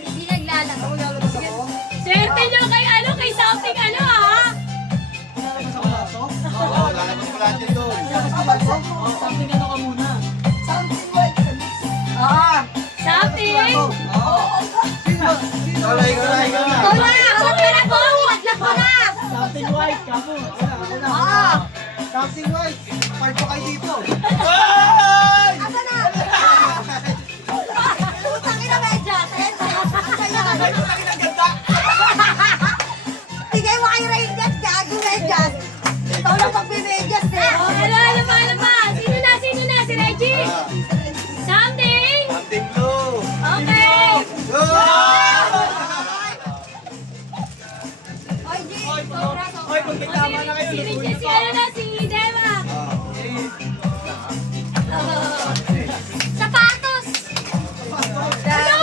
Hindi naglalaro. Swerte nyo kay ano, kay something ano ha? Oo, lalabas ko lahat yun doon. Something ano ka muna. Something? Ikaw na. Ikaw na! Huwag ka na po! Huwag lang ko na! Something white ka mo. Something white. Part ko kayo dito. Asa na? Utang ina medyas. Ayan sa'yo. Tigay mo kayo medyas. Gago medyas. Ikaw lang magme-medyas eh. Oh, ano pa? Sino na? Si Reggie? Something? Something blue. Okay. Go! Oy, G. Sobra. Oy, pag may tama na kayo, Si lutuin Reggie, si ano na? Si Dema. Sapatos. Ano?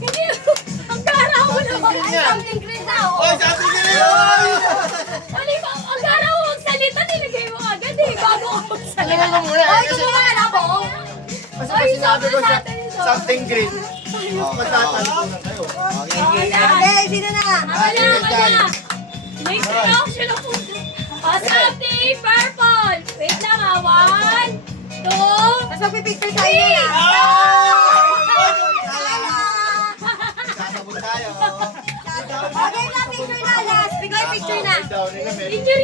Hindi. Ang garaw mo naman. Ay, something green na. Oy, something blue! Ano ba? Ang garaw mo magsalita. Nilagay mo agad eh. Bago ka magsalita. Tingnan mo muna. Ay, gusto mo ka na po? Basta Ay, sinabi ko sa atin yun. something green. Magtatanong na kayo. Okay, sino na? Wala. Make the auction of food. Something purple. Wait lang ha. 1, 2. Tapos magpipicture tayo na. Sasabot tayo. Okay na, picture na. Last. Bigay picture na. Down in a minute. Picture